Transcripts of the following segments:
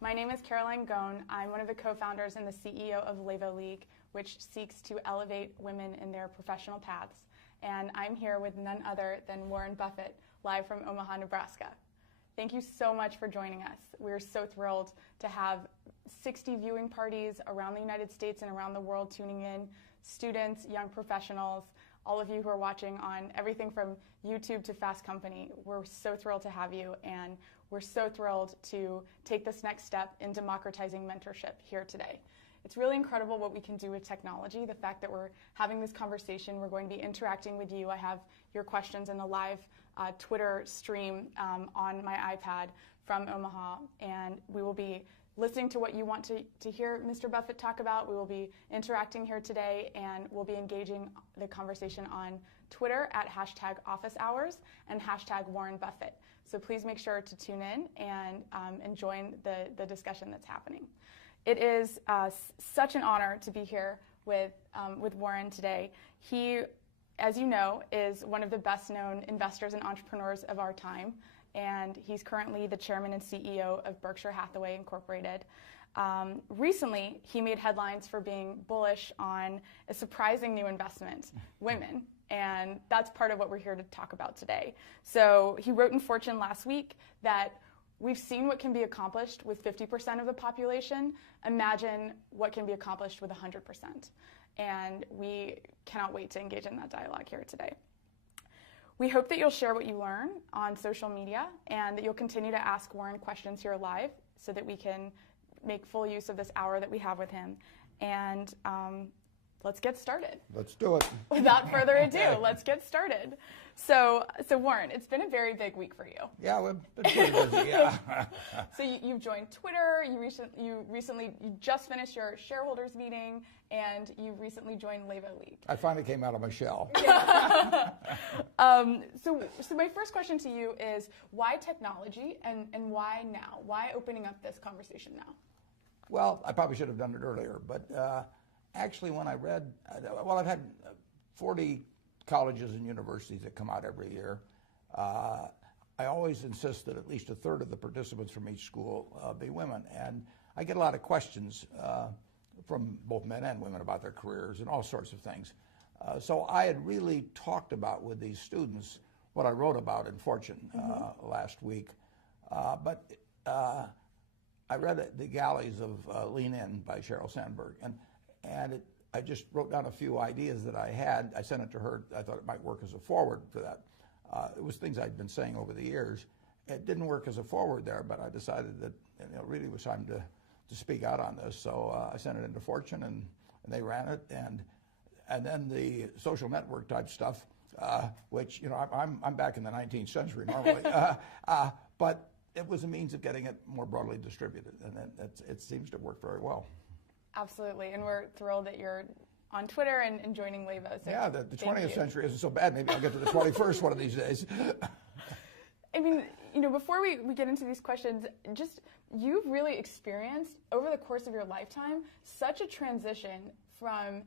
My name is Caroline Gohn. I'm one of the co-founders and the CEO of Levo League, which seeks to elevate women in their professional paths. And I'm here with none other than Warren Buffett, live from Omaha, Nebraska. Thank you so much for joining us. We're so thrilled to have 60 viewing parties around the United States and around the world tuning in, students, young professionals, all of you who are watching on everything from YouTube to Fast Company. We're so thrilled to have you, and we're so thrilled to take this next step in democratizing mentorship here today. It's really incredible what we can do with technology. The fact that we're having this conversation, we're going to be interacting with you. I have your questions in the live Twitter stream on my iPad from Omaha, and we will be listening to what you want to hear Mr. Buffett talk about. We will be interacting here today, and we'll be engaging the conversation on Twitter at #OfficeHours and #WarrenBuffett. So please make sure to tune in and join the discussion that's happening. It is such an honor to be here with Warren today. He, as you know, is one of the best known investors and entrepreneurs of our time. And he's currently the chairman and CEO of Berkshire Hathaway Incorporated. Recently, he made headlines for being bullish on a surprising new investment, women. And that's part of what we're here to talk about today. So he wrote in Fortune last week that we've seen what can be accomplished with 50% of the population. Imagine what can be accomplished with 100%. And we cannot wait to engage in that dialogue here today. We hope that you'll share what you learn on social media and that you'll continue to ask Warren questions here live so that we can make full use of this hour that we have with him. And let's get started. Let's do it. Without further ado, let's get started. So Warren, it's been a very big week for you. Yeah, we've been pretty busy, yeah. So you've joined Twitter, you just finished your shareholders meeting, and you recently joined Levo League. I finally came out of my shell. So my first question to you is, why technology and why now? Why opening up this conversation now? Well, I probably should have done it earlier, but actually when I read, I've had 40 colleges and universities that come out every year. I always insist that at least a third of the participants from each school be women. And I get a lot of questions from both men and women about their careers and all sorts of things. So I had really talked about with these students what I wrote about in Fortune last week. But I read The Galleys of Lean In by Sheryl Sandberg. And I just wrote down a few ideas that I had. I sent it to her. I thought it might work as a forward for that. It was things I'd been saying over the years. It didn't work as a forward there, but I decided that it really was time to speak out on this. So I sent it into Fortune, and they ran it. And then the social network type stuff, which I'm back in the 19th century normally, but it was a means of getting it more broadly distributed, and it seems to work very well. Absolutely, and we're thrilled that you're on Twitter and joining Levo. So yeah, the 20th century isn't so bad. Maybe I'll get to the 21st one of these days. I mean, before we get into these questions, you've really experienced over the course of your lifetime such a transition from,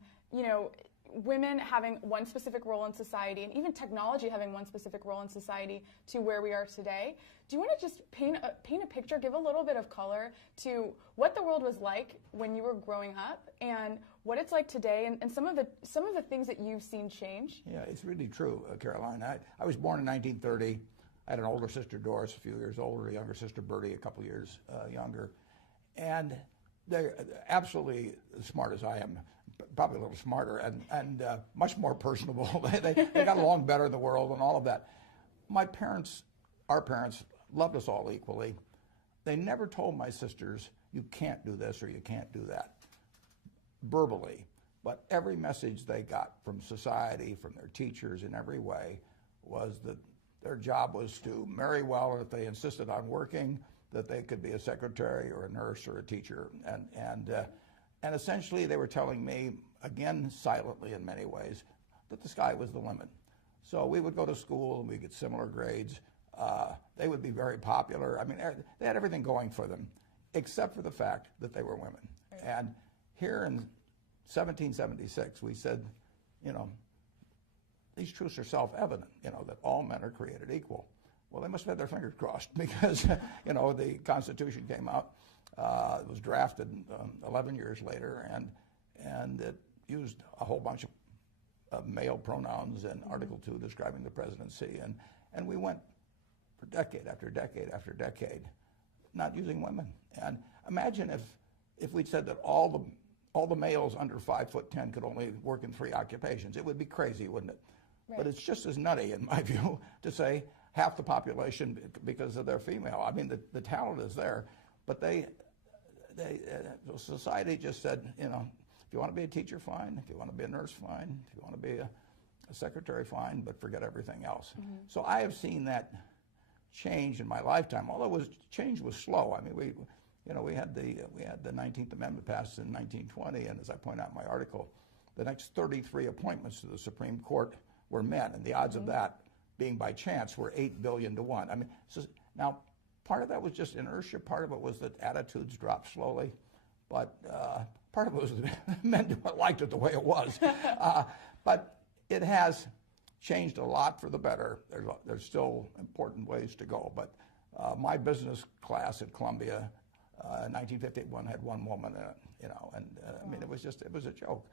women having one specific role in society and even technology having one specific role in society to where we are today. Do you want to just paint a picture, give a little bit of color to what the world was like when you were growing up and what it's like today and some of the things that you've seen change? Yeah, it's really true, Caroline. I was born in 1930. I had an older sister, Doris, a few years older, a younger sister, Bertie, a couple years younger. And they're absolutely as smart as I am, probably a little smarter, and much more personable. they got along better in the world and all of that. Our parents, loved us all equally. They never told my sisters, you can't do this or you can't do that, verbally. But every message they got from society, from their teachers in every way, was that their job was to marry well, and if they insisted on working, that they could be a secretary or a nurse or a teacher. And essentially they were telling me, again silently in many ways, that the sky was the limit. So we would go to school and we'd get similar grades. They would be very popular. I mean, they had everything going for them, except for the fact that they were women. Right. And here in 1776, we said, these truths are self-evident, that all men are created equal. Well, they must have had their fingers crossed because, you know, the Constitution came out. It was drafted 11 years later, and it used a whole bunch of male pronouns in Article 2 describing the presidency. And we went for decade after decade after decade not using women. And imagine if we'd said that all the males under 5'10" could only work in 3 occupations. It would be crazy, wouldn't it? Right. But it's just as nutty, in my view, to say half the population because of their female. I mean, the talent is there, but society just said, you know, if you want to be a teacher, fine. If you want to be a nurse, fine. If you want to be a secretary, fine, but forget everything else. Mm-hmm. So I have seen that change in my lifetime, although change was slow. I mean, we had the 19th Amendment passed in 1920, and as I point out in my article, the next 33 appointments to the Supreme Court were men, and the odds of that being by chance were 8 billion to 1. I mean, now part of that was just inertia. Part of it was that attitudes dropped slowly, but part of it was that men liked it the way it was. But it has changed a lot for the better. There's still important ways to go. But my business class at Columbia in 1951 had 1 woman in it, you know, and I mean, it was a joke.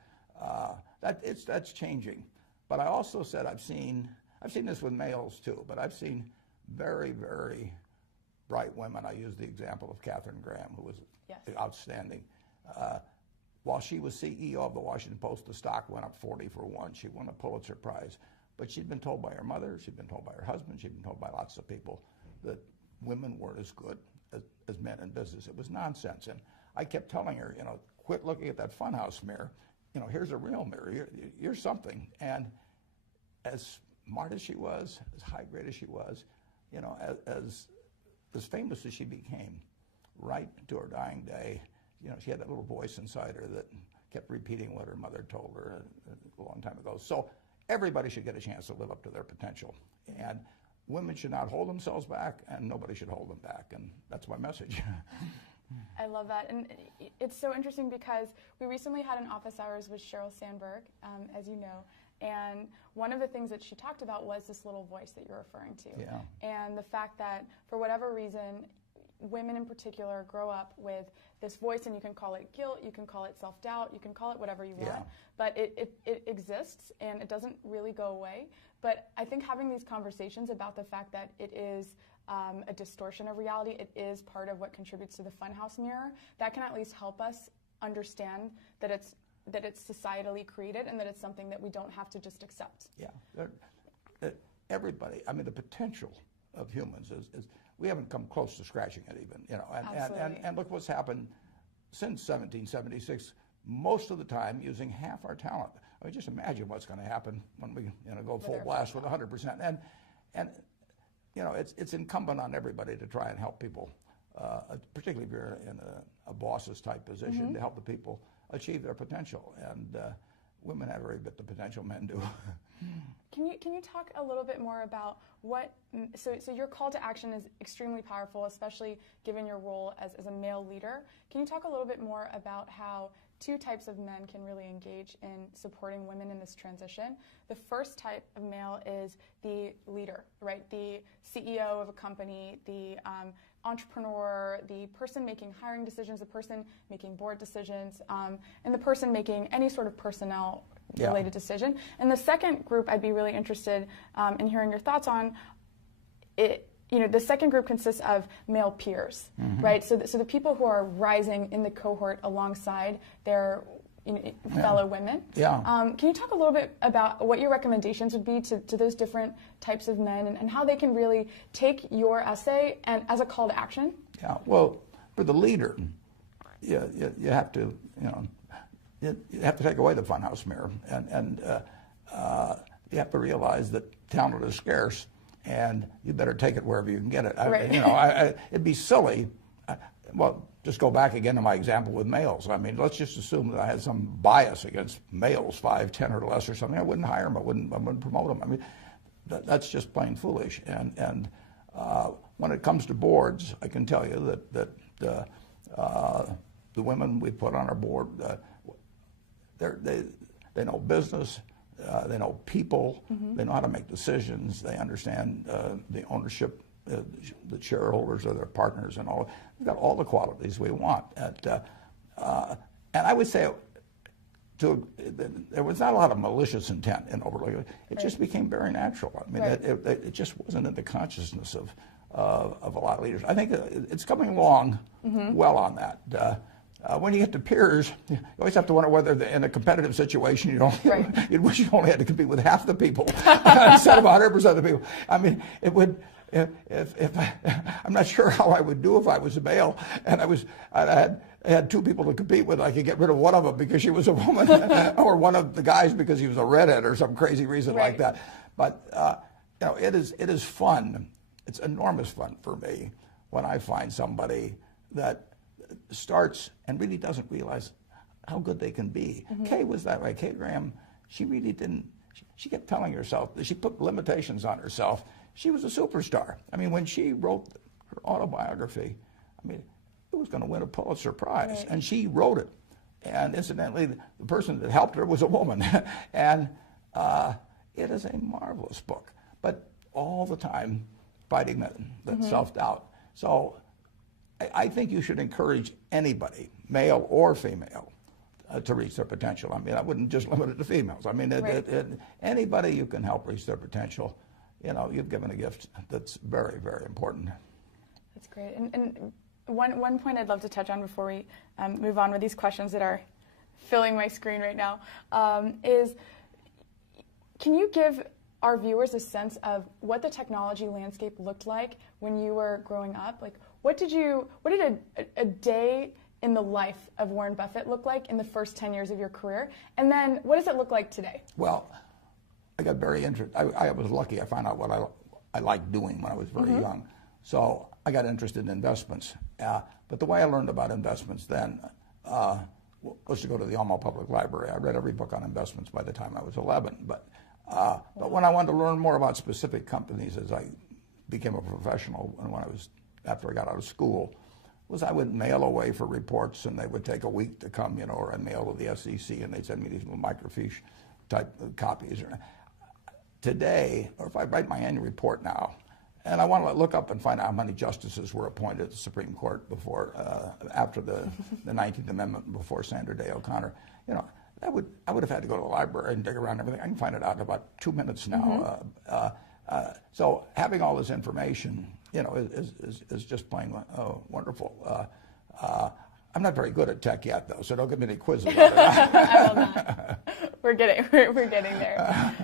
That's changing. But I also said I've seen this with males too, but I've seen very, very bright women. I used the example of Katharine Graham, who was outstanding. While she was CEO of the Washington Post, the stock went up 40 for 1. She won a Pulitzer Prize. But she'd been told by her mother, she'd been told by her husband, she'd been told by lots of people that women weren't as good as men in business. It was nonsense. And I kept telling her, you know, quit looking at that funhouse mirror. You know, here's a real mirror. You're something. And as smart as she was, as high grade as she was, you know, as famous as she became, right to her dying day, you know, she had that little voice inside her that kept repeating what her mother told her a long time ago. So everybody should get a chance to live up to their potential. And women should not hold themselves back, and nobody should hold them back. And that's my message. I love that. And it's so interesting because we recently had an office hours with Sheryl Sandberg, as you know. And one of the things that she talked about was this little voice that you're referring to. Yeah. And the fact that, for whatever reason, women in particular grow up with this voice, and you can call it guilt, you can call it self-doubt, you can call it whatever you want, but it exists and it doesn't really go away. But I think having these conversations about the fact that it is a distortion of reality, it is part of what contributes to the funhouse mirror, that can at least help us understand that it's societally created and that it's something that we don't have to just accept. Yeah, everybody, I mean, the potential of humans is we haven't come close to scratching it even, you know, and look what's happened since 1776, most of the time using half our talent. I mean, just imagine what's going to happen when we, you know, go full blast with 100%. And you know, it's incumbent on everybody to try and help people, particularly if you're in a boss's type position, to help the people achieve their potential. And women have every bit the potential men do. Can you talk a little bit more about what, so your call to action is extremely powerful, especially given your role as a male leader. Can you talk a little bit more about how 2 types of men can really engage in supporting women in this transition? The first type of male is the leader, right? The CEO of a company, the entrepreneur, the person making hiring decisions, the person making board decisions, and the person making any sort of personnel related decision. And the second group I'd be really interested in hearing your thoughts on. You know, the second group consists of male peers, right? So the people who are rising in the cohort alongside their fellow women. Yeah. Can you talk a little bit about what your recommendations would be to those different types of men and how they can really take your essay and as a call to action? Yeah. Well, for the leader, you have to, you know, you have to take away the funhouse mirror, and you have to realize that talent is scarce, and you better take it wherever you can get it. Right. You know, it'd be silly. Well, just go back again to my example with males. I mean, let's just assume that I had some bias against males, 5'10" or less or something. I wouldn't hire them. I wouldn't promote them. I mean, that's just plain foolish. And when it comes to boards, I can tell you that the women we put on our board, they know business, they know people, they know how to make decisions, they understand the ownership the shareholders are their partners and all. We've got all the qualities we want. And I would say there was not a lot of malicious intent in overlooking it. It just became very natural. I mean, it just wasn't in the consciousness of a lot of leaders. I think it's coming along well on that. When you get to peers, you always have to wonder whether in a competitive situation you'd wish you only had to compete with half the people instead of 100% of the people. I mean, it would. If I'm not sure how I would do if I was a male and I had two people to compete with. I could get rid of one of them because she was a woman, or one of the guys because he was a redhead, or some crazy reason like that. But it is fun. It's enormous fun for me when I find somebody that starts and really doesn't realize how good they can be. Kay was that way. Kay Graham, she really didn't. She kept telling herself that she put limitations on herself. She was a superstar. I mean, when she wrote her autobiography, I mean, it was going to win a Pulitzer Prize, and she wrote it. And incidentally, the person that helped her was a woman. And it is a marvelous book, but all the time fighting that self-doubt. So I think you should encourage anybody, male or female, to reach their potential. I mean, I wouldn't just limit it to females. I mean, anybody you can help reach their potential, you've given a gift that's very, very important. That's great. And one point I'd love to touch on before we move on with these questions that are filling my screen right now is, can you give our viewers a sense of what the technology landscape looked like when you were growing up? Like, what did a day in the life of Warren Buffett look like in the first 10 years of your career? And then what does it look like today? Well, I got very interested. I was lucky. I found out what I liked doing when I was very young. So I got interested in investments. But the way I learned about investments then was to go to the Alma Public Library. I read every book on investments by the time I was 11. But when I wanted to learn more about specific companies as I became a professional, and after I got out of school, I would mail away for reports, and they would take a week to come, or I'd mail to the SEC, and they'd send me these little microfiche type copies. Today, or if I write my annual report now, and I want to look up and find out how many justices were appointed to the Supreme Court after the 19th Amendment, before Sandra Day O'Connor, I would have had to go to the library and dig around everything. I can find it out in about 2 minutes now. So having all this information, is just plain wonderful. I'm not very good at tech yet, though, so don't give me any quiz about it. I will not. We're getting there.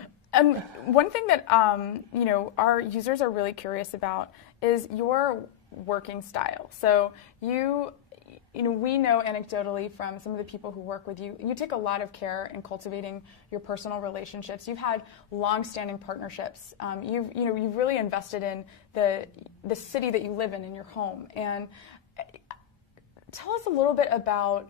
One thing that our users are really curious about is your working style. So we know anecdotally from some of the people who work with you, you take a lot of care in cultivating your personal relationships. You've had long-standing partnerships. You've really invested in the city that you live in your home. And tell us a little bit about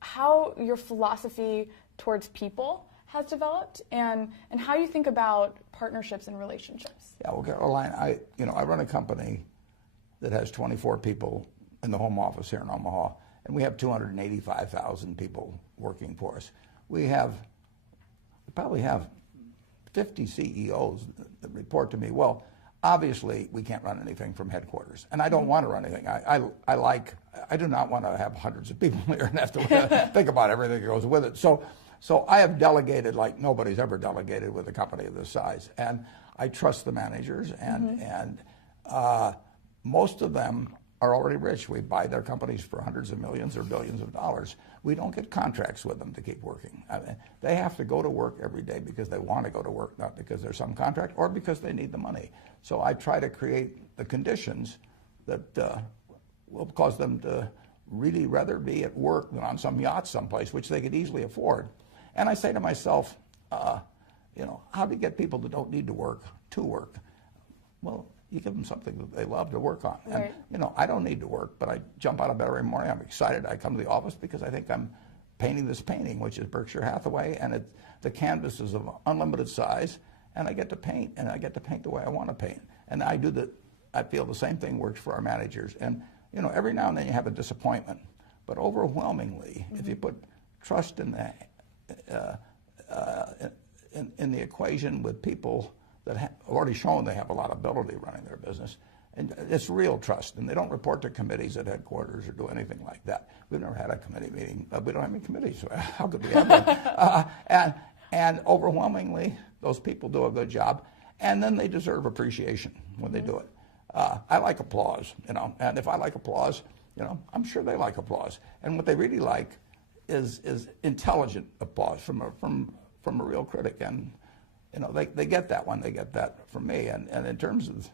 how your philosophy towards people has developed, and how you think about partnerships and relationships. Yeah, well, Caroline, I run a company that has 24 people in the home office here in Omaha, and we have 285,000 people working for us. We probably have 50 CEOs that report to me. Well, obviously, we can't run anything from headquarters, and I don't want to run anything. I do not want to have hundreds of people here and have to think about everything that goes with it. So I have delegated like nobody's ever delegated with a company of this size, and I trust the managers, and most of them are already rich. We buy their companies for hundreds of millions or billions of dollars. We don't get contracts with them to keep working. I mean, they have to go to work every day because they want to go to work, not because there's some contract or because they need the money. So I try to create the conditions that will cause them to really rather be at work than on some yacht someplace, which they could easily afford. And I say to myself, how do you get people that don't need to work? Well, you give them something that they love to work on. Right. And, I don't need to work, but I jump out of bed every morning. I'm excited. I come to the office because I think I'm painting this painting, which is Berkshire Hathaway, and the canvas is of unlimited size, and I get to paint, and I get to paint the way I want to paint. And I feel the same thing works for our managers. And, every now and then you have a disappointment, but overwhelmingly, if you put trust in the equation with people that have already shown they have a lot of ability running their business, and it's real trust, and they don't report to committees at headquarters or do anything like that. We've never had a committee meeting. We don't have any committees. So how could we have one? And overwhelmingly, those people do a good job, and then they deserve appreciation when they do it. I like applause, and if I like applause, I'm sure they like applause. And what they really like is intelligent applause from a real critic, and they get that one. They get that from me. And in terms of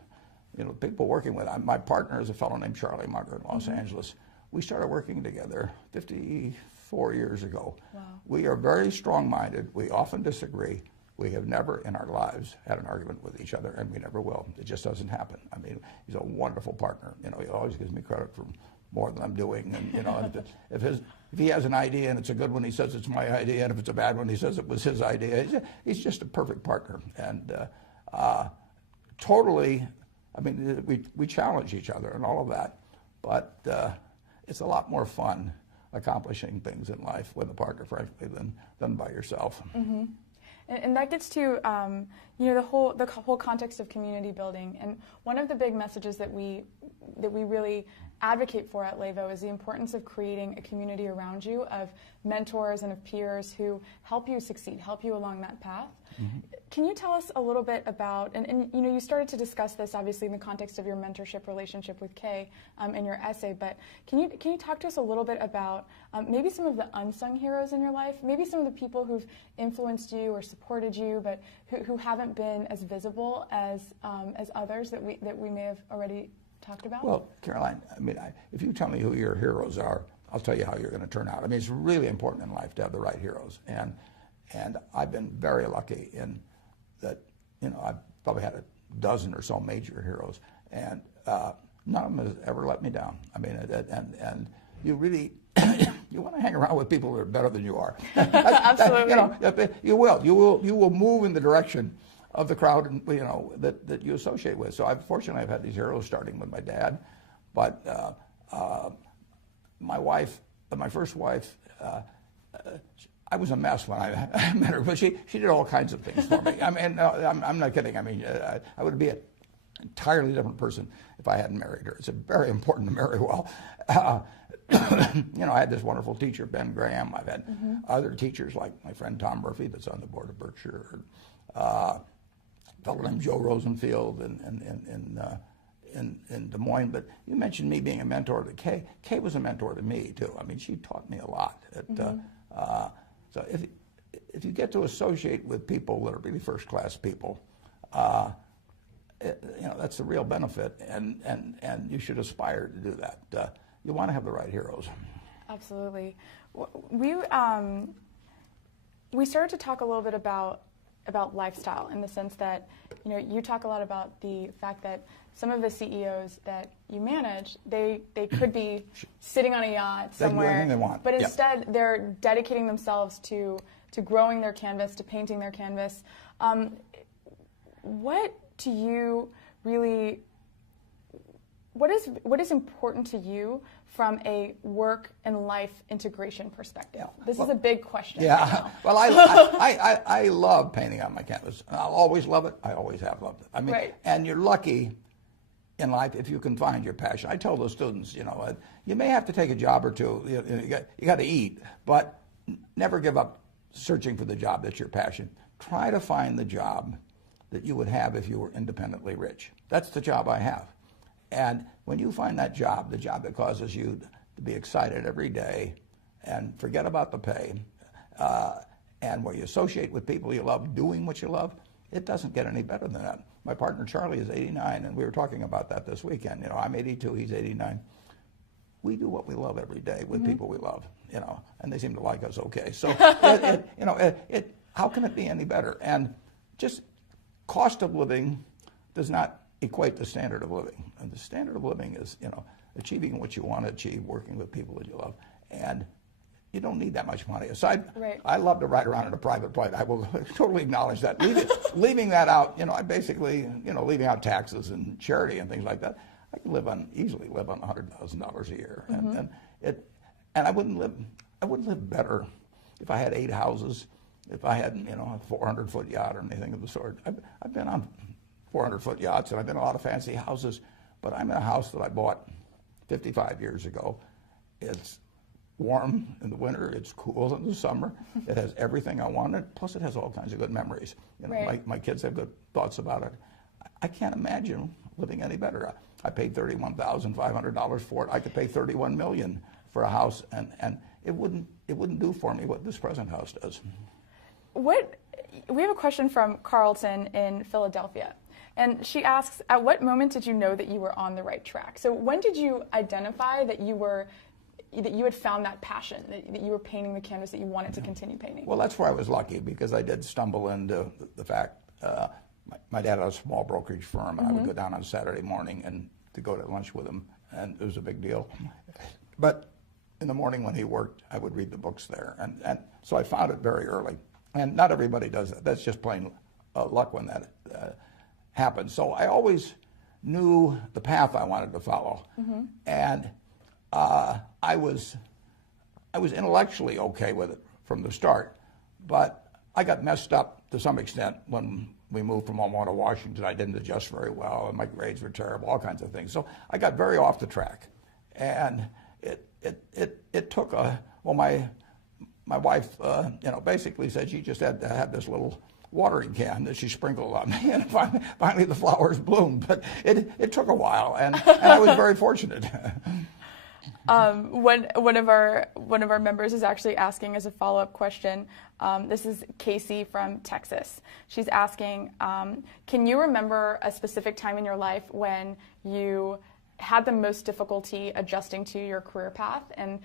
people working with, my partner is a fellow named Charlie Munger in Los Angeles. We started working together 54 years ago. Wow. We are very strong-minded. We often disagree. We have never in our lives had an argument with each other, and we never will. It just doesn't happen. I mean, he's a wonderful partner. He always gives me credit for more than I'm doing. And and if he has an idea and it's a good one, he says it's my idea, and if it's a bad one, he says it was his idea. He's just a perfect partner, and totally. I mean, we challenge each other and all of that, but it's a lot more fun accomplishing things in life with a partner, frankly, than by yourself. Mm-hmm. And that gets to the whole context of community building. And one of the big messages that we really advocate for at Levo is the importance of creating a community around you of mentors and of peers who help you succeed, help you along that path. Mm-hmm. Can you tell us a little bit about, and you started to discuss this obviously in the context of your mentorship relationship with Kay in your essay, but can you talk to us a little bit about maybe some of the unsung heroes in your life, maybe some of the people who've influenced you or supported you, but who haven't been as visible as others that we may have already talked about? Well, Caroline, I mean, if you tell me who your heroes are, I'll tell you how you're going to turn out. I mean, it's really important in life to have the right heroes, and I've been very lucky in that. I've probably had a dozen or so major heroes, and none of them has ever let me down. I mean, and you really you want to hang around with people that are better than you are. Absolutely. You will move in the direction of the crowd, that you associate with. So fortunately I've had these heroes, starting with my dad, but my wife, my first wife, I was a mess when I met her, but she did all kinds of things for me. I mean, I'm not kidding. I mean, I would be an entirely different person if I hadn't married her. It's very important to marry well. I had this wonderful teacher, Ben Graham. I've had other teachers like my friend Tom Murphy, that's on the board of Berkshire. A fellow named Joe Rosenfield in Des Moines. But you mentioned me being a mentor to Kay. Kay was a mentor to me too. I mean, she taught me a lot. So if you get to associate with people that are really first-class people, that's the real benefit, and you should aspire to do that. You want to have the right heroes. Absolutely. We started to talk a little bit about lifestyle, in the sense that you talk a lot about the fact that some of the CEOs that you manage, they could be sitting on a yacht somewhere, they can do anything they want. But instead they're dedicating themselves to growing their canvas, to painting their canvas. What to you really? What is important to you from a work and life integration perspective? Yeah. This is a big question. Yeah. Right now. Well, I love painting on my canvas. I'll always love it. I always have loved it. I mean, right. And you're lucky in life if you can find your passion. I tell those students, you may have to take a job or two. You got to eat, but never give up searching for the job that's your passion. Try to find the job that you would have if you were independently rich. That's the job I have. And when you find that job, the job that causes you to be excited every day and forget about the pay, and where you associate with people you love, doing what you love, it doesn't get any better than that. My partner Charlie is 89, and we were talking about that this weekend. I'm 82, he's 89. We do what we love every day with people we love, and they seem to like us okay. So, how can it be any better? And just cost of living does not equate to standard of living. And the standard of living is, achieving what you want to achieve, working with people that you love, and you don't need that much money. Aside, right. I love to ride around in a private plane. I will totally acknowledge that. Leaving that out, I basically, leaving out taxes and charity and things like that, I can easily live on $100,000 a year, and I wouldn't live better if I had 8 houses, if I had a 400-foot yacht or anything of the sort. I've been on 400-foot yachts, and I've been in a lot of fancy houses, but I'm in a house that I bought 55 years ago. It's warm in the winter, it's cool in the summer, it has everything I wanted, plus it has all kinds of good memories. You know, right. my kids have good thoughts about it. I can't imagine living any better. I paid $31,500 for it. I could pay $31 million for a house, and it wouldn't do for me what this present house does. We have a question from Carlton in Philadelphia, and she asks, at what moment did you know that you were on the right track? So when did you identify that you had found that passion, that you were painting the canvas that you wanted to continue painting? Well, that's where I was lucky, because I did stumble into the fact, my dad had a small brokerage firm, and I would go down on Saturday morning and to go to lunch with him, and it was a big deal. But in the morning when he worked, I would read the books there, and so I found it very early. And not everybody does that. That's just plain luck when that happens. So I always knew the path I wanted to follow, and I was intellectually okay with it from the start, but I got messed up to some extent when we moved from Omaha to Washington. I didn't adjust very well, and my grades were terrible, all kinds of things. So I got very off the track, and it took my wife, basically said she just had to have this little watering can that she sprinkled on me, and finally the flowers bloomed. But it took a while, and I was very fortunate. One of our members is actually asking as a follow-up question. This is Casey from Texas. She's asking, can you remember a specific time in your life when you had the most difficulty adjusting to your career path? And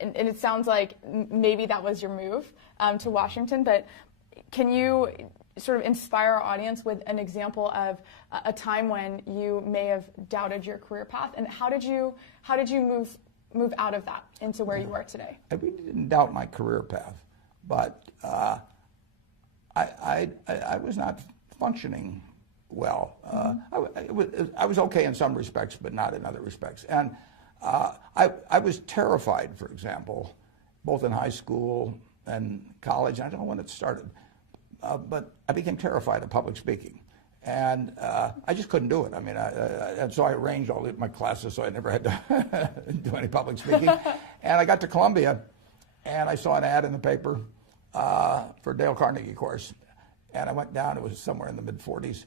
it sounds like maybe that was your move to Washington, but can you sort of inspire our audience with an example of a time when you may have doubted your career path, and how did you move out of that into where you are today? I really didn't doubt my career path, but I was not functioning well. I was okay in some respects, but not in other respects. And I was terrified, for example, both in high school and college. I don't know when it started, but I became terrified of public speaking. And I just couldn't do it. I mean, and so I arranged all my classes so I never had to do any public speaking. And I got to Columbia, and I saw an ad in the paper for a Dale Carnegie course. And I went down, it was somewhere in the mid-40s,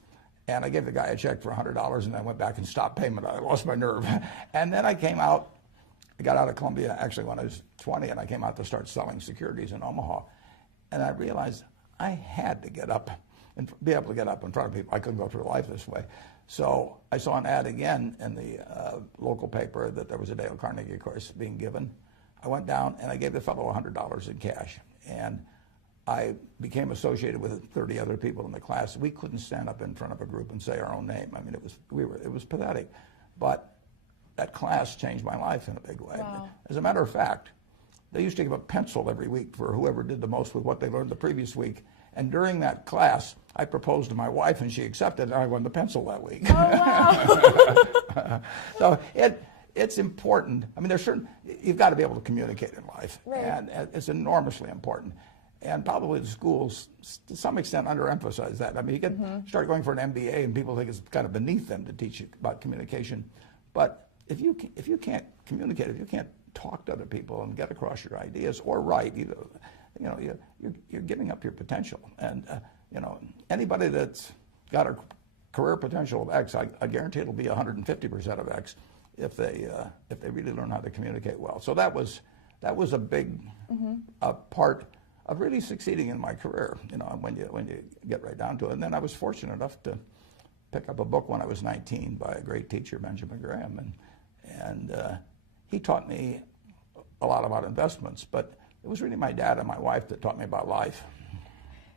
and I gave the guy a check for $100, and I went back and stopped payment. I lost my nerve. And then I got out of Columbia actually when I was 20, and I came out to start selling securities in Omaha. And I realized I had to get up and be able to get up in front of people. I couldn't go through life this way. So I saw an ad again in the local paper that there was a Dale Carnegie course being given. I went down and I gave the fellow $100 in cash. And I became associated with 30 other people in the class. We couldn't stand up in front of a group and say our own name. I mean, it was pathetic. But that class changed my life in a big way. Wow. As a matter of fact, they used to give a pencil every week for whoever did the most with what they learned the previous week. And during that class, I proposed to my wife, and she accepted, and I won the pencil that week. Oh, wow. So it's important. I mean, you've got to be able to communicate in life, right. And it's enormously important. And probably the schools, to some extent, underemphasize that. I mean, you start going for an MBA, and people think it's kind of beneath them to teach you about communication. But if you can't communicate, if you can't talk to other people and get across your ideas or write, you're giving up your potential. And anybody that's got a career potential of X, I guarantee it'll be 150% of X if they really learn how to communicate well. So that was a big part of really succeeding in my career. When you get right down to it. And then I was fortunate enough to pick up a book when I was 19 by a great teacher, Benjamin Graham, and he taught me a lot about investments, but it was really my dad and my wife that taught me about life.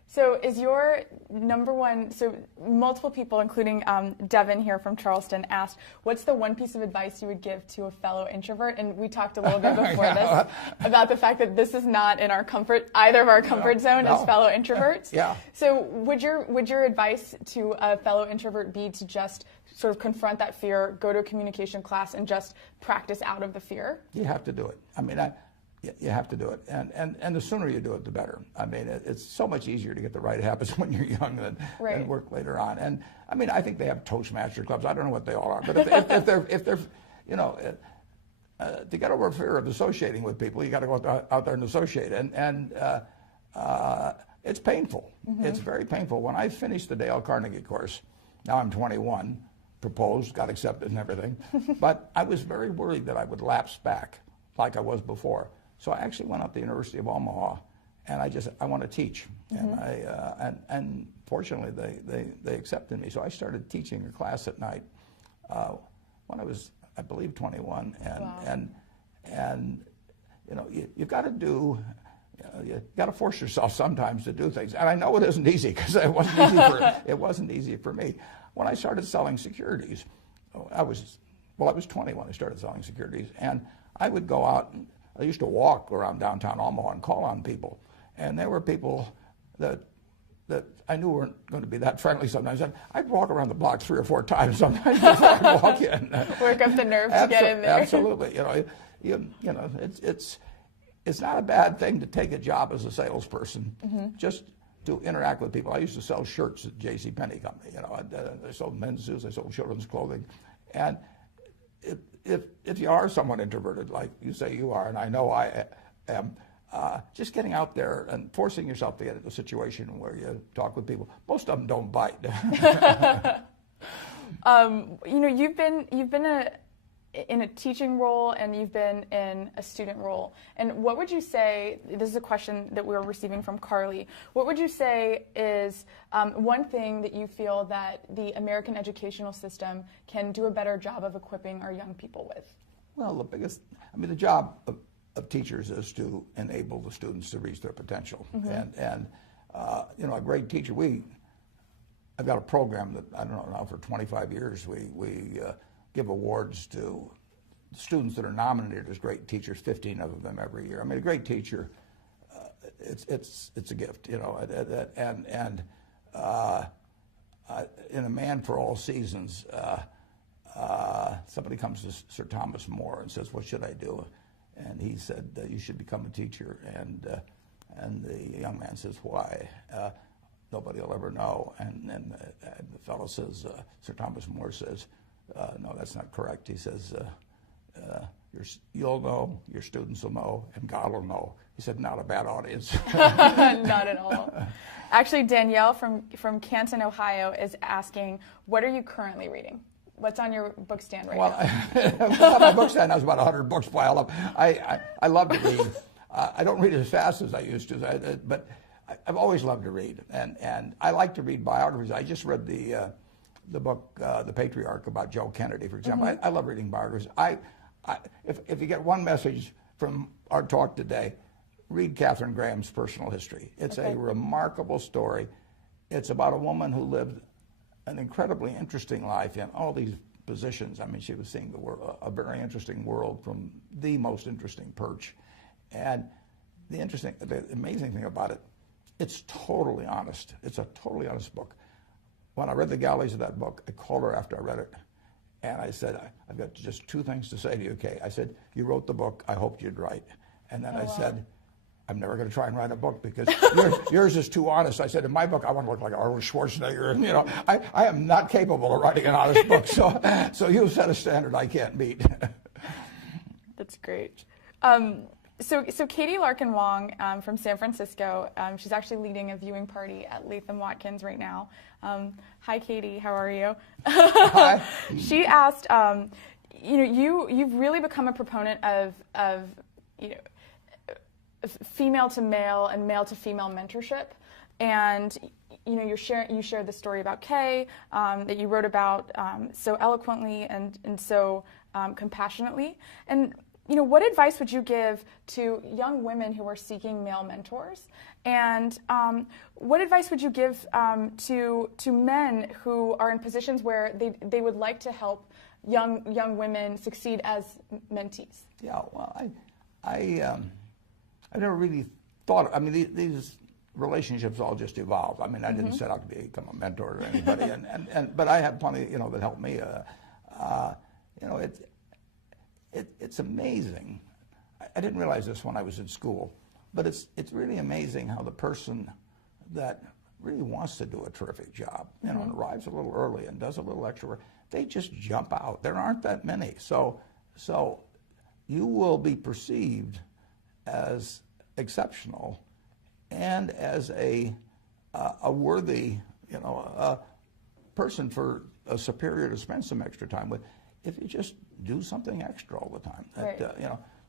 So is your number one, so multiple people, including Devin here from Charleston, asked, what's the one piece of advice you would give to a fellow introvert? And we talked a little bit before this about the fact that this is not in our either of our comfort zone as fellow introverts. Yeah. So would your advice to a fellow introvert be to just sort of confront that fear, go to a communication class, and just practice out of the fear? You have to do it. I mean, you have to do it, and the sooner you do it, the better. I mean, it's so much easier to get the right habits when you're young than work later on. And I mean, I think they have Toastmaster clubs. I don't know what they all are, but if they're you know, to get over fear of associating with people, you got to go out there and associate, and it's painful. Mm-hmm. It's very painful. When I finished the Dale Carnegie course, now I'm 21, proposed, got accepted and everything, but I was very worried that I would lapse back like I was before. So I actually went up to the University of Omaha, and I want to teach, mm-hmm. and fortunately they accepted me. So I started teaching a class at night when I was, I believe, 21, and you know, you've got to do. You got to force yourself sometimes to do things, and I know it isn't easy because it wasn't easy for me. When I started selling securities, I was 20 when I started selling securities, and I would go out. I used to walk around downtown Omaha and call on people, and there were people that I knew weren't going to be that friendly sometimes. I'd walk around the block 3 or 4 times sometimes before I'd walk in. Work up the nerve to get in there. Absolutely, you know, it's not a bad thing to take a job as a salesperson, mm-hmm. just to interact with people. I used to sell shirts at JCPenney Company. You know, I sold men's suits, I sold children's clothing, and if you are somewhat introverted, like you say you are, and I know I am, just getting out there and forcing yourself to get into a situation where you talk with people. Most of them don't bite. You know, you've been in a teaching role, and you've been in a student role. And what would you say, this is a question that we're receiving from Carly, what would you say is one thing that you feel that the American educational system can do a better job of equipping our young people with? Well, the job of teachers is to enable the students to reach their potential. Mm-hmm. And you know, a great teacher, I've got a program that, I don't know now, for 25 years, we give awards to students that are nominated as great teachers, 15 of them every year. I mean, a great teacher, it's a gift, you know. And in A Man for All Seasons, somebody comes to Sir Thomas More and says, "What should I do?" And he said, "You should become a teacher." And the young man says, "Why?" Nobody will ever know. And the fellow says, Sir Thomas More says, "No, that's not correct." He says, "You'll know, your students will know, and God will know." He said, "Not a bad audience." Not at all. Actually, Danielle from Canton, Ohio is asking, what are you currently reading? What's on your book stand right now? Well, my book stand has about 100 books piled up. I love to read. I don't read as fast as I used to, but I've always loved to read. And I like to read biographies. I just read the book, The Patriarch, about Joe Kennedy, for example. Mm-hmm. I love reading biographies. If you get one message from our talk today, read Katharine Graham's personal history. It's a remarkable story. It's about a woman who lived an incredibly interesting life in all these positions. I mean, she was seeing the world, a very interesting world from the most interesting perch. And the amazing thing about it, it's totally honest. It's a totally honest book. When I read the galleys of that book, I called her after I read it, and I said, "I've got just 2 things to say to you, Kay." I said, "You wrote the book. I hoped you'd write." And then I said, "I'm never going to try and write a book because yours is too honest." I said, "In my book, I want to look like Arnold Schwarzenegger. And, you know, I am not capable of writing an honest book. So you set a standard I can't meet." That's great. So Katie Larkin Wong from San Francisco, she's actually leading a viewing party at Latham Watkins right now. Hi, Katie. How are you? Hi. She asked, you've really become a proponent of female to male and male to female mentorship, and you shared the story about Kay that you wrote about so eloquently and so compassionately. And what advice would you give to young women who are seeking male mentors? And what advice would you give to men who are in positions where they would like to help young women succeed as mentees? Yeah, well, I never really thought. I mean, these relationships all just evolve. I mean, I didn't set out to become a mentor to anybody, but I have plenty, that helped me. It's amazing. I didn't realize this when I was in school, but it's really amazing how the person that really wants to do a terrific job, and arrives a little early and does a little extra work, they just jump out. There aren't that many. So you will be perceived as exceptional and as a worthy, person for a superior to spend some extra time with, if you just do something extra all the time. Right.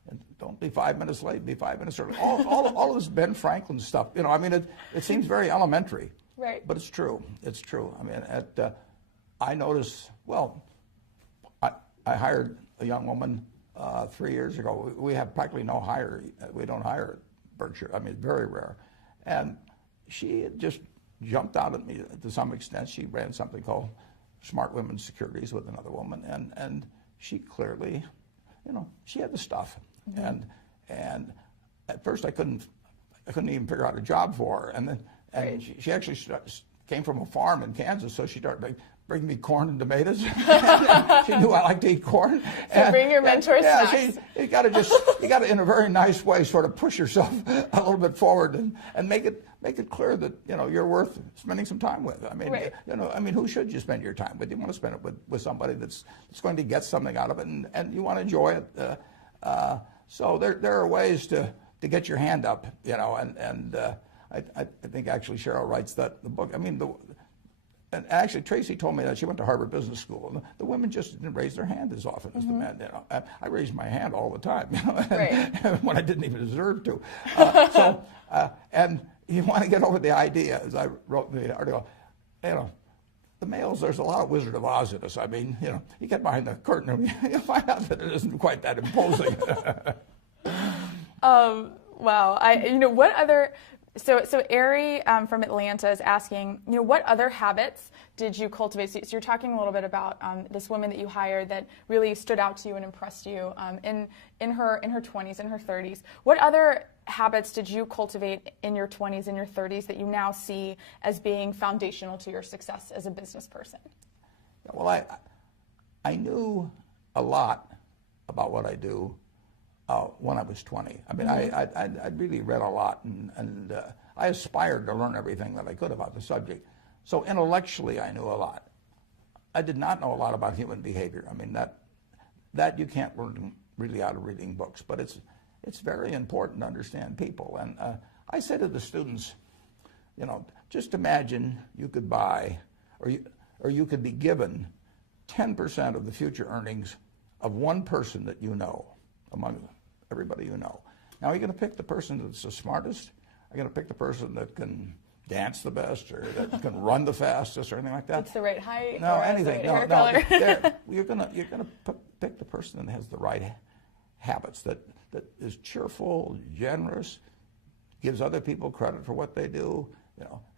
And don't be 5 minutes late, be 5 minutes early. All of this Ben Franklin stuff, it seems very elementary. Right. But it's true. It's true. I mean, I noticed, I hired a young woman 3 years ago. We have practically no hire. We don't hire at Berkshire. I mean, it's very rare. And she had just jumped out at me to some extent. She ran something called Smart Women's Securities with another woman, and she clearly, she had the stuff. Mm-hmm. And at first I couldn't even figure out a job for her. And then right. she actually came from a farm in Kansas, so she started bringing me corn and tomatoes. She knew I liked to eat corn. So bring your mentor snacks. You got to in a very nice way sort of push yourself a little bit forward and make it clear that you're worth spending some time with. I mean, right. Who should you spend your time with? You want to spend it with somebody that's going to get something out of it, and you want to enjoy it. So there are ways to get your hand up, and I think actually Cheryl writes the book. I mean, and actually Tracy told me that she went to Harvard Business School, and the women just didn't raise their hand as often as the men. I raised my hand all the time, right. when I didn't even deserve to. And you want to get over the idea, as I wrote in the article, the males, there's a lot of Wizard of Oz in us. I mean, you get behind the curtain and you find out that it isn't quite that imposing. Wow. What other, so Ari from Atlanta is asking, what other habits did you cultivate? So you're talking a little bit about this woman that you hired that really stood out to you and impressed you in her 20s, in her 30s. What other habits did you cultivate in your 20s and your 30s that you now see as being foundational to your success as a business person? Well, I knew a lot about what I do when I was 20. I mean, mm-hmm. I really read a lot, and I aspired to learn everything that I could about the subject. So intellectually, I knew a lot. I did not know a lot about human behavior. I mean, that you can't learn really out of reading books, but it's very important to understand people. And I say to the students, just imagine you could buy, or you could be given 10% of the future earnings of one person that you know among everybody you know. Now, are you going to pick the person that's the smartest? Are you going to pick the person that can dance the best, or that can run the fastest, or anything like that? It's the right height. No, anything. No. You're gonna pick the person that has the right habits, that is cheerful, generous, gives other people credit for what they do.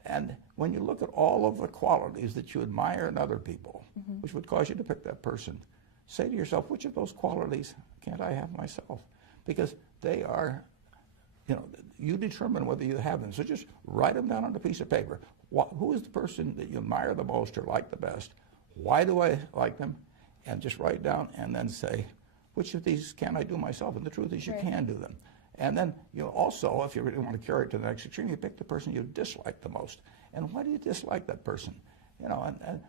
And when you look at all of the qualities that you admire in other people, mm-hmm. which would cause you to pick that person, say to yourself, which of those qualities can't I have myself? Because they are, you determine whether you have them. So just write them down on a piece of paper. Who is the person that you admire the most or like the best? Why do I like them? And just write down and then say, which of these can I do myself? And the truth is you right. can do them. And then also, if you really want to carry it to the next extreme, you pick the person you dislike the most. And why do you dislike that person? They're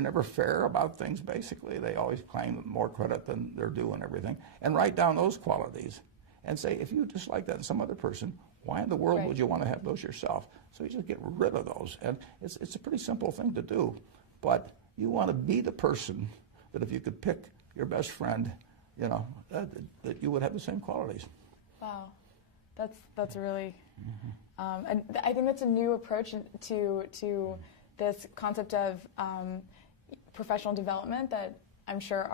never fair about things, basically. They always claim more credit than they're due and everything. And write down those qualities and say, if you dislike that in some other person, why in the world right. would you want to have those yourself? So you just get rid of those. And it's a pretty simple thing to do. But you want to be the person that if you could pick your best friend, that you would have the same qualities. Wow. That's really... Mm-hmm. And I think that's a new approach to this concept of professional development that I'm sure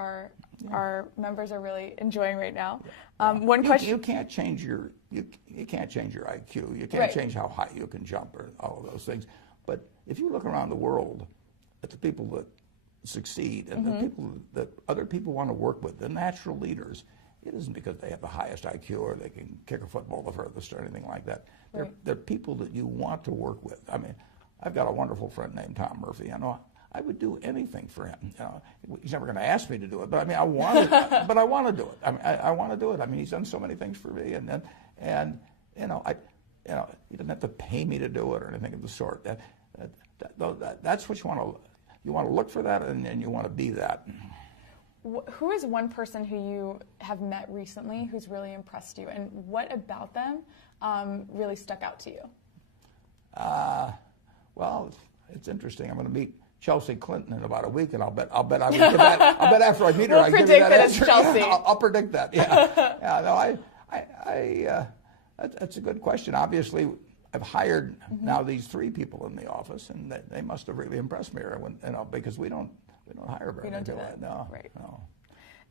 our members are really enjoying right now. One question: you can't change your IQ. You can't right. change how high you can jump or all of those things. But if you look around the world at the people that succeed and mm-hmm. the people that other people want to work with, the natural leaders, it isn't because they have the highest IQ or they can kick a football the furthest or anything like that. Right. They're people that you want to work with. I mean, I've got a wonderful friend named Tom Murphy. I would do anything for him. You know, he's never going to ask me to do it, but I mean, I want to. But I want to do it. I mean, I want to do it. I mean, he's done so many things for me, and you know, he doesn't have to pay me to do it or anything of the sort. That's what you want to. You want to look for that, and you want to be that. Who is one person who you have met recently who's really impressed you, and what about them really stuck out to you? Well, it's interesting. I'm going to meet Chelsea Clinton in about a week, and I'll bet I would give that. I'll bet after I meet her, I give you that answer. Chelsea. Yeah, I'll predict that. Yeah, yeah. No, that's a good question. Obviously, I've hired now these 3 people in the office, and they must have really impressed me. Because we don't hire very many people. No, right. No.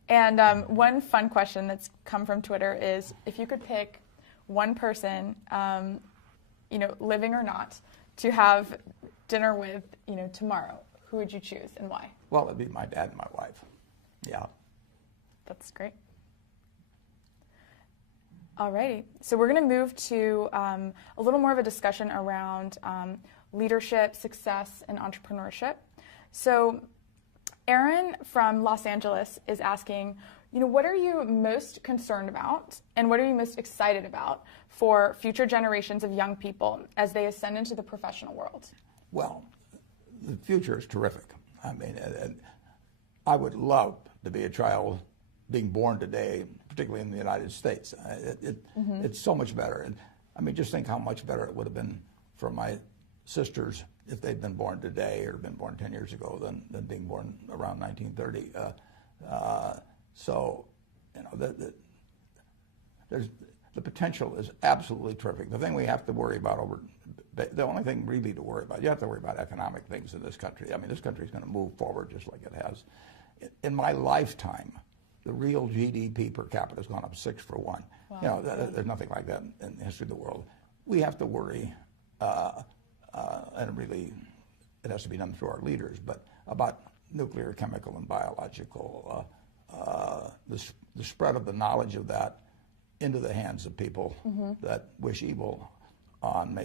And one fun question that's come from Twitter is, if you could pick one person, living or not, to have dinner with, tomorrow, who would you choose and why? Well, it'd be my dad and my wife. Yeah. That's great. Alrighty, so we're going to move to a little more of a discussion around leadership, success, and entrepreneurship. So Aaron from Los Angeles is asking, what are you most concerned about and what are you most excited about for future generations of young people as they ascend into the professional world? Well, the future is terrific. I mean, I would love to be a child being born today, particularly in the United States. It's so much better. And I mean, just think how much better it would have been for my sisters if they'd been born today or been born 10 years ago than being born around 1930. So, the potential is absolutely terrific. The thing we have to worry about the only thing really to worry about, you have to worry about economic things in this country. I mean, this country is going to move forward just like it has. In my lifetime, the real GDP per capita has gone up 6 for 1. Wow. There's nothing like that in the history of the world. We have to worry, and really, it has to be done through our leaders, but about nuclear, chemical, and biological, the spread of the knowledge of that into the hands of people that wish evil on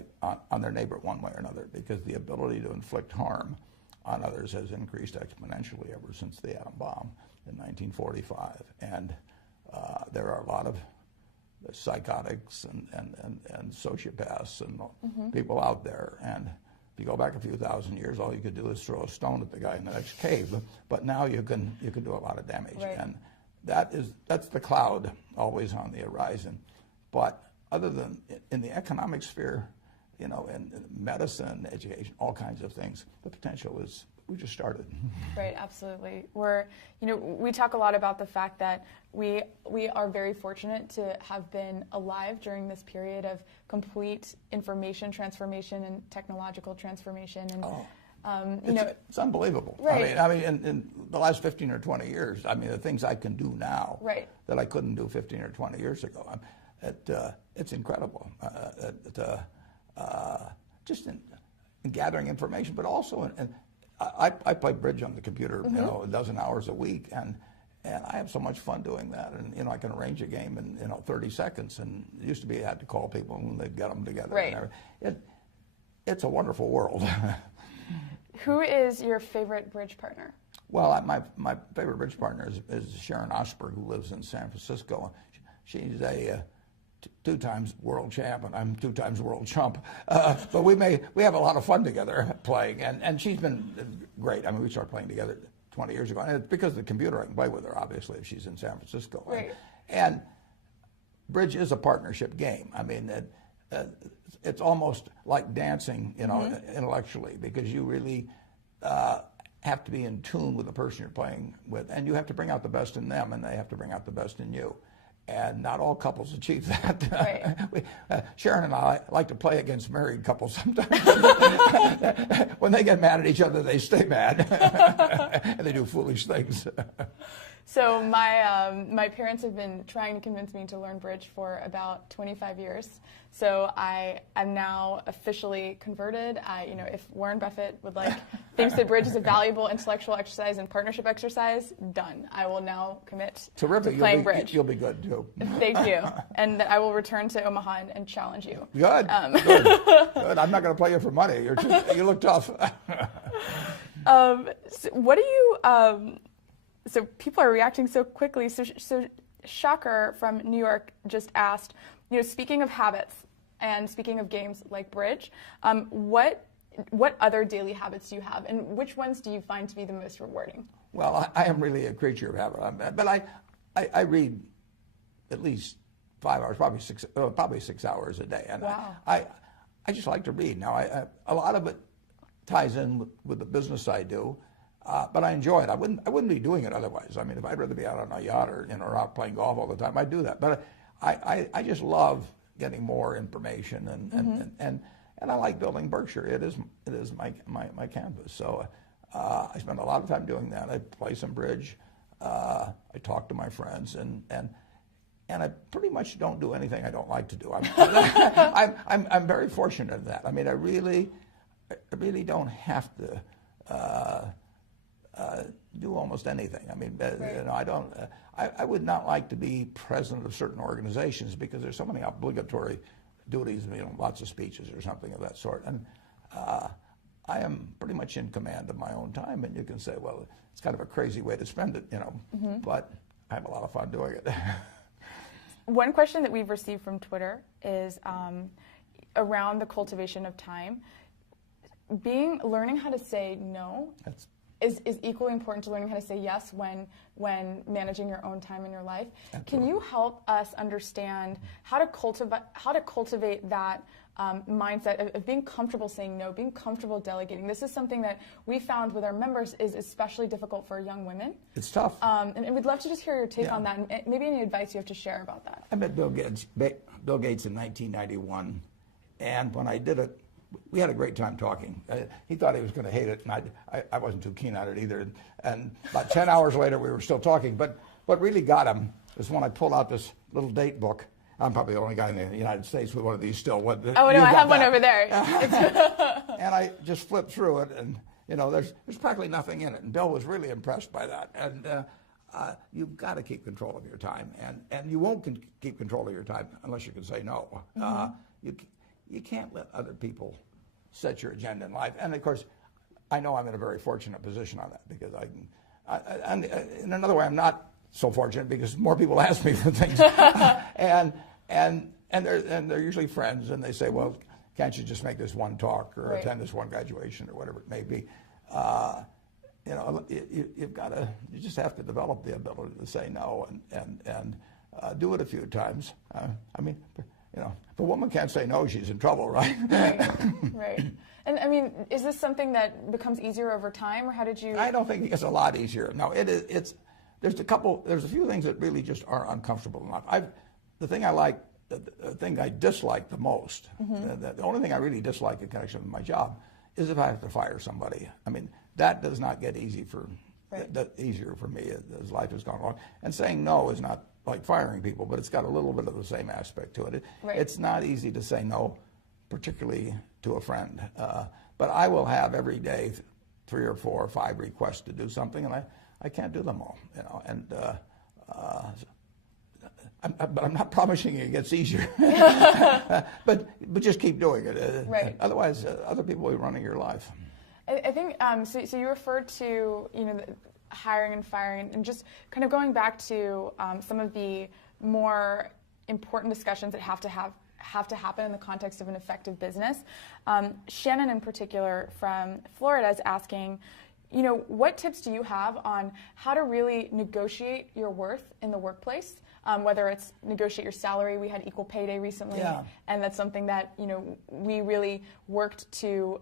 their neighbor one way or another, because the ability to inflict harm on others has increased exponentially ever since the atom bomb in 1945. And there are a lot of psychotics and sociopaths and people out there. And if you go back a few thousand years, all you could do is throw a stone at the guy in the next cave. But now you can do a lot of damage. Right. And that's the cloud always on the horizon. But other than in the economic sphere, in medicine, education, all kinds of things, the potential is, we just started. Right, absolutely. We talk a lot about the fact that we are very fortunate to have been alive during this period of complete information transformation and technological transformation. And it's unbelievable. Right. I mean, in the last 15 or 20 years, I mean, the things I can do now that I couldn't do 15 or 20 years ago, it's incredible. Just in gathering information, but also I play bridge on the computer, a dozen hours a week, and I have so much fun doing that. And I can arrange a game in 30 seconds. And it used to be I had to call people and they'd get them together. Right. It's a wonderful world. Who is your favorite bridge partner? Well, my favorite bridge partner is Sharon Osberg, who lives in San Francisco. She's a 2 times world champ, and I'm 2 times world chump. But we have a lot of fun together playing, and she's been great. I mean, we started playing together 20 years ago, and it's because of the computer. I can play with her, obviously, if she's in San Francisco. Right. And bridge is a partnership game. I mean, it's almost like dancing, intellectually, because you really have to be in tune with the person you're playing with, and you have to bring out the best in them, and they have to bring out the best in you. And not all couples achieve that. Right. Sharon and I like to play against married couples sometimes. When they get mad at each other, they stay mad, and they do foolish things. So my parents have been trying to convince me to learn bridge for about 25 years. So I am now officially converted. If Warren Buffett thinks that bridge is a valuable intellectual exercise and partnership exercise, done. I will now commit to playing bridge. You'll be good too. Thank you. And I will return to Omaha and challenge you. Good. Good. I'm not going to play you for money. You look tough. So what do you? So people are reacting so quickly. So Shocker from New York just asked, speaking of habits and speaking of games like bridge, what other daily habits do you have, and which ones do you find to be the most rewarding? Well, I am really a creature of habit, but I read at least 5 hours, probably 6 hours a day, and wow. I just like to read. Now, a lot of it ties in with the business I do, but I enjoy it. I wouldn't be doing it otherwise. I mean, if I'd rather be out on a yacht or out playing golf all the time, I'd do that. But I just love getting more information, and I like building Berkshire. It is my canvas. So I spend a lot of time doing that. I play some bridge. I talk to my friends, and I pretty much don't do anything I don't like to do. I'm very fortunate in that. I mean, I really don't have to do almost anything. I mean, right. I don't. I would not like to be president of certain organizations because there's so many obligatory duties, lots of speeches or something of that sort. And I am pretty much in command of my own time. And you can say, well, it's kind of a crazy way to spend it, but I have a lot of fun doing it. One question that we've received from Twitter is around the cultivation of time. Learning how to say no is equally important to learning how to say yes when managing your own time in your life. Absolutely. Can you help us understand how to cultivate that mindset of being comfortable saying no, being comfortable delegating? This is something that we found with our members is especially difficult for young women. It's tough. And we'd love to just hear your take on that, and maybe any advice you have to share about that. I met Bill Gates in 1991, and when I did it, we had a great time talking. He thought he was going to hate it, and I wasn't too keen on it either. And about 10 hours later, we were still talking. But what really got him was when I pulled out this little date book. I'm probably the only guy in the United States with one of these still. Oh, no, I have one over there. And I just flipped through it, and, there's practically nothing in it. And Bill was really impressed by that. And you've got to keep control of your time. And you won't keep control of your time unless you can say no. Mm-hmm. You can't let other people set your agenda in life. And, of course, I know I'm in a very fortunate position on that because and in another way, I'm not so fortunate because more people ask me for things. and they're usually friends, and they say, well, can't you just make this one talk or right. attend this one graduation or whatever it may be? You just have to develop the ability to say no and do it a few times. If a woman can't say no, she's in trouble, right? Right. And I mean, is this something that becomes easier over time, or how did you? I don't think it gets a lot easier. No, it's there's a few things that really just are uncomfortable enough. The thing I dislike the most, the only thing I really dislike in connection with my job is if I have to fire somebody. I mean, that does not get easier for me as life has gone along. And saying no is not like firing people, but it's got a little bit of the same aspect to it. Right. It's not easy to say no, particularly to a friend. But I will have every day 3 or 4 or 5 requests to do something, and I can't do them all. But I'm not promising it gets easier. but just keep doing it. Right. Otherwise, other people will be running your life. I think so you referred to hiring and firing, and just kind of going back to some of the more important discussions that have to happen in the context of an effective business. Shannon, in particular, from Florida, is asking, what tips do you have on how to really negotiate your worth in the workplace? Whether it's negotiate your salary. We had Equal Pay Day recently, and that's something that we really worked to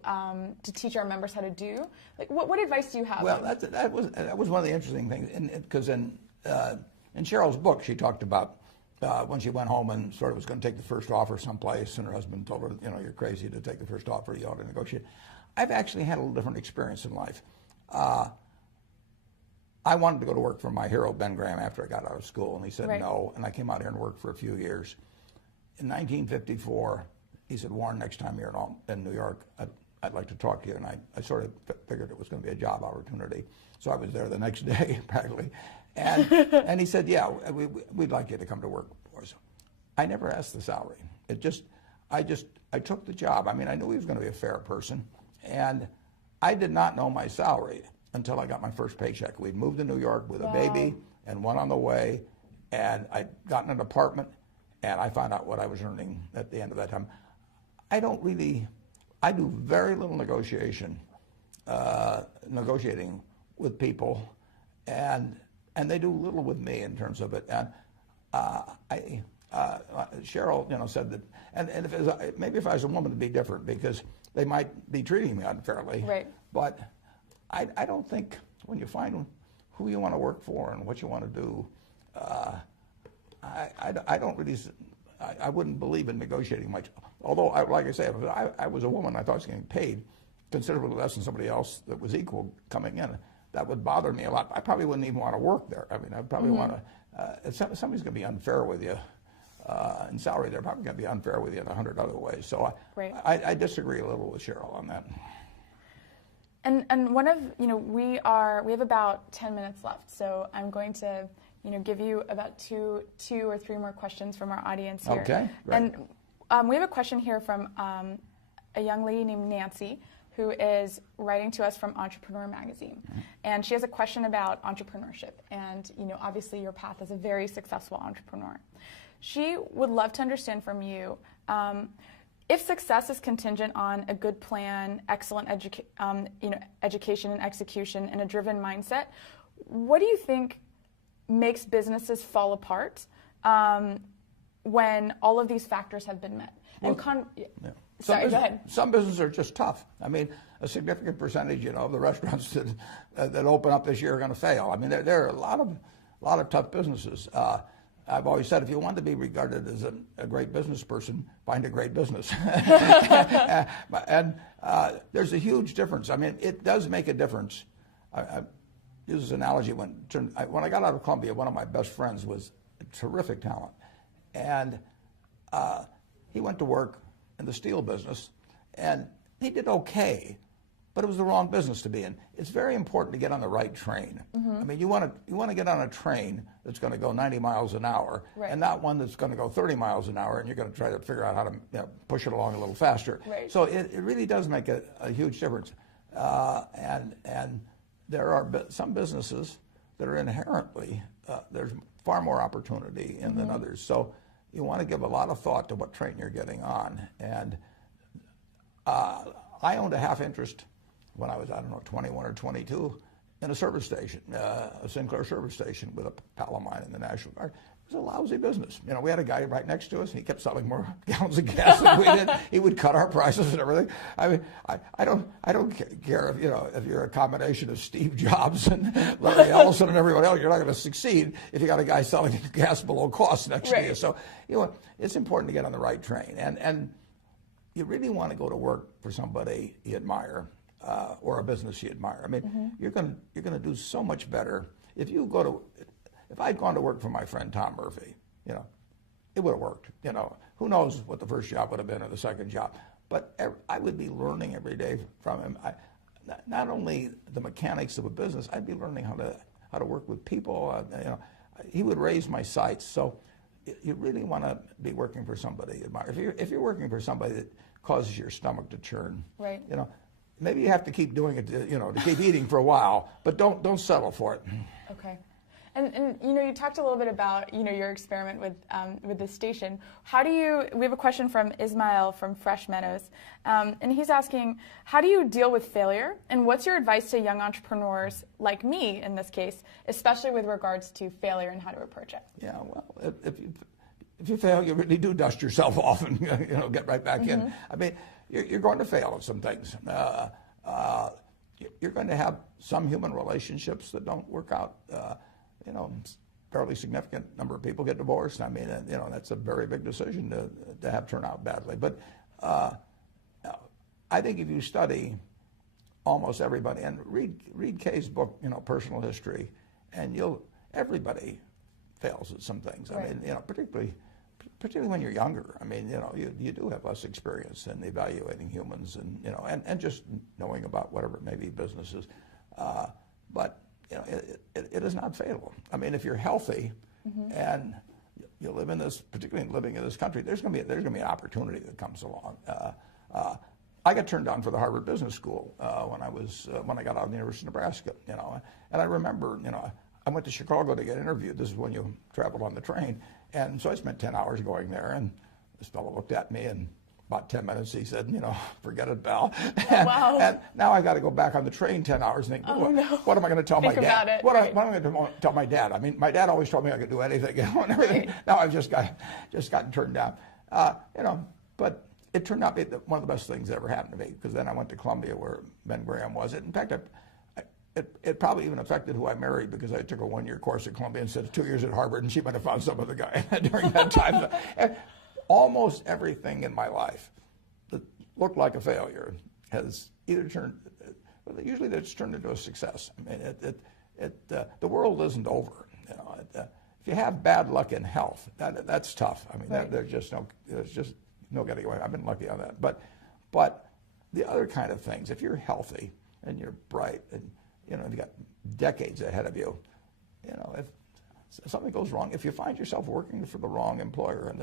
teach our members how to do. Like, what advice do you have? Well, that was one of the interesting things, because in Cheryl's book, she talked about when she went home and sort of was going to take the first offer someplace, and her husband told her, you're crazy to take the first offer. You ought to negotiate. I've actually had a little different experience in life. I wanted to go to work for my hero, Ben Graham, after I got out of school, and he said no, and I came out here and worked for a few years. In 1954, he said, Warren, next time you're in New York, I'd like to talk to you, and I sort of figured it was going to be a job opportunity. So I was there the next day, practically, and he said, yeah, we'd like you to come to work for us. I never asked the salary. I took the job. I mean, I knew he was going to be a fair person, and I did not know my salary until I got my first paycheck. We'd moved to New York with a baby and one on the way, and I'd gotten an apartment, and I found out what I was earning at the end of that time. I do very little negotiating with people, and they do little with me in terms of it. And Cheryl, said that, and maybe if I was a woman, it'd be different because they might be treating me unfairly. Right. But I don't think when you find who you want to work for and what you want to do, I don't really. I wouldn't believe in negotiating much. Although, like I say, if I was a woman, I thought I was getting paid considerably less than somebody else that was equal coming in. That would bother me a lot. I probably wouldn't even want to work there. I mean, I'd probably want to. If somebody's going to be unfair with you in salary, they're probably going to be unfair with you in 100 other ways. So I disagree a little with Cheryl on that. And one of we have about 10 minutes left, so I'm going to give you about two or three more questions from our audience here. Okay, great. And we have a question here from a young lady named Nancy, who is writing to us from Entrepreneur Magazine. Mm-hmm. And she has a question about entrepreneurship and, obviously your path as a very successful entrepreneur. She would love to understand from you, if success is contingent on a good plan, excellent education and execution, and a driven mindset, what do you think makes businesses fall apart when all of these factors have been met? Well, Sorry, go ahead. Some businesses are just tough. I mean, a significant percentage, of the restaurants that open up this year are going to fail. I mean, there are a lot of tough businesses. I've always said if you want to be regarded as a great business person, find a great business. And there's a huge difference. I mean, it does make a difference. I use this analogy when I got out of Columbia, one of my best friends was a terrific talent. And he went to work in the steel business, and he did okay, but it was the wrong business to be in. It's very important to get on the right train. Mm-hmm. I mean, you want to get on a train that's going to go 90 miles an hour, and not one that's going to go 30 miles an hour, and you're going to try to figure out how to push it along a little faster. Right. So it really does make a huge difference. And there are some businesses that are inherently, there's far more opportunity in than others. So you want to give a lot of thought to what train you're getting on. And I owned a half interest when I was, 21 or 22 in a service station, a Sinclair service station with a pal of mine in the National Guard. It was a lousy business. We had a guy right next to us, and he kept selling more gallons of gas than we did. He would cut our prices and everything. I mean, I don't care if you're a combination of Steve Jobs and Larry Ellison and everyone else. You're not going to succeed if you got a guy selling gas below cost next to you. So it's important to get on the right train, and you really want to go to work for somebody you admire. Or a business you admire. I mean, you're going to do so much better if you go to. If I'd gone to work for my friend Tom Murphy, it would have worked. Who knows what the first job would have been or the second job, but I would be learning every day from him. Not only the mechanics of a business, I'd be learning how to work with people. He would raise my sights. So you really want to be working for somebody you admire. If you're working for somebody that causes your stomach to churn, right? Maybe you have to keep doing it, to keep eating for a while, but don't settle for it. Okay. And you talked a little bit about, your experiment with this station. We have a question from Ismail from Fresh Meadows, and he's asking, how do you deal with failure? And what's your advice to young entrepreneurs like me, in this case, especially with regards to failure and how to approach it? Yeah, well, if you fail, you really do dust yourself off and, get right back in. I mean, you're going to fail at some things. You're going to have some human relationships that don't work out. Fairly significant number of people get divorced. I mean, that's a very big decision to have turn out badly. But I think if you study almost everybody and read Kay's book, Personal History, and everybody fails at some things. Right. I mean, particularly when you're younger. I mean, you do have less experience in evaluating humans and just knowing about whatever it may be businesses. But it is not fatal. I mean, if you're healthy and you live in this, particularly living in this country, there's going to be an opportunity that comes along. I got turned down for the Harvard Business School when I got out of the University of Nebraska, And I remember, I went to Chicago to get interviewed. This is when you traveled on the train. And so I spent 10 hours going there, and this fellow looked at me, and about 10 minutes he said, forget it, Bal. Oh, wow. And now I got to go back on the train 10 hours and think, what am I going to tell my dad? About it. What am I going to tell my dad? I mean, my dad always told me I could do anything, and everything. Right. Now I've just gotten turned down, but it turned out to be one of the best things that ever happened to me, because then I went to Columbia where Ben Graham was. In fact, it probably even affected who I married, because I took a 1-year course at Columbia instead of 2 years at Harvard, and she might have found some other guy during that time. Almost everything in my life that looked like a failure has either usually it's turned into a success. I mean, the world isn't over. If you have bad luck in health, that's tough. I mean, right. there's just no getting away. I've been lucky on that. But the other kind of things, if you're healthy and you're bright and you've got decades ahead of you, if something goes wrong, if you find yourself working for the wrong employer and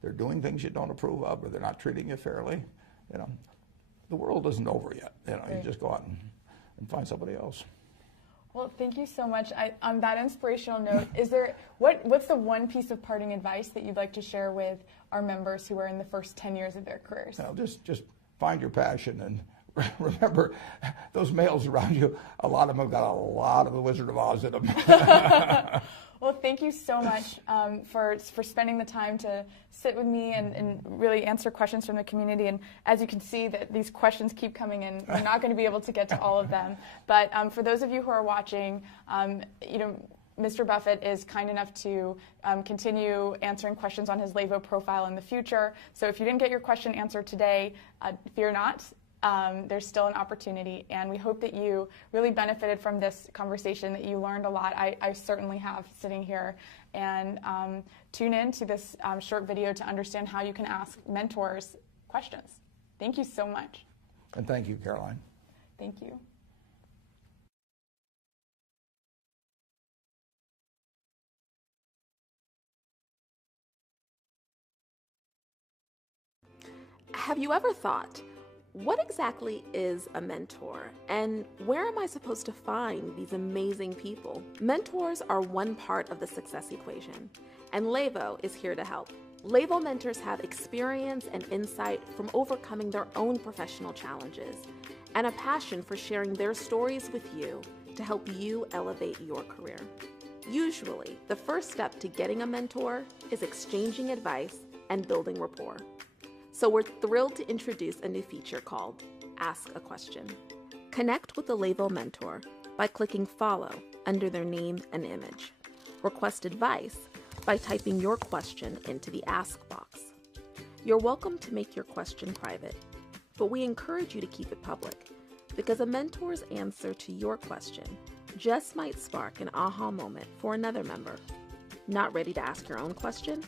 they're doing things you don't approve of, or they're not treating you fairly, the world isn't over yet. Right. You just go out and find somebody else. Well, thank you so much. On that inspirational note, what's the one piece of parting advice that you'd like to share with our members who are in the first 10 years of their careers? Just find your passion, and remember, those males around you, a lot of them have got a lot of the Wizard of Oz in them. Well, thank you so much for spending the time to sit with me and really answer questions from the community. And as you can see, that these questions keep coming in. We're not going to be able to get to all of them. But for those of you who are watching, Mr. Buffett is kind enough to continue answering questions on his Levo profile in the future. So if you didn't get your question answered today, fear not. There's still an opportunity, and we hope that you really benefited from this conversation, that you learned a lot. I certainly have, sitting here. And tune in to this short video to understand how you can ask mentors questions. Thank you so much. And thank you, Caroline. Thank you. Have you ever thought, what exactly is a mentor, and where am I supposed to find these amazing people? Mentors are one part of the success equation, and Levo is here to help. Levo mentors have experience and insight from overcoming their own professional challenges, and a passion for sharing their stories with you to help you elevate your career. Usually, the first step to getting a mentor is exchanging advice and building rapport. So we're thrilled to introduce a new feature called Ask a Question. Connect with the Levo mentor by clicking follow under their name and image. Request advice by typing your question into the Ask box. You're welcome to make your question private, but we encourage you to keep it public, because a mentor's answer to your question just might spark an aha moment for another member. Not ready to ask your own question?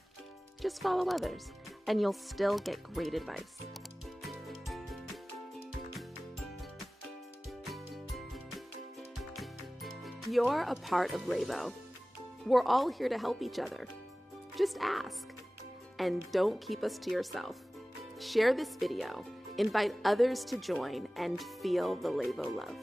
Just follow others, and you'll still get great advice. You're a part of Levo. We're all here to help each other. Just ask. And don't keep us to yourself. Share this video, invite others to join, and feel the Levo love.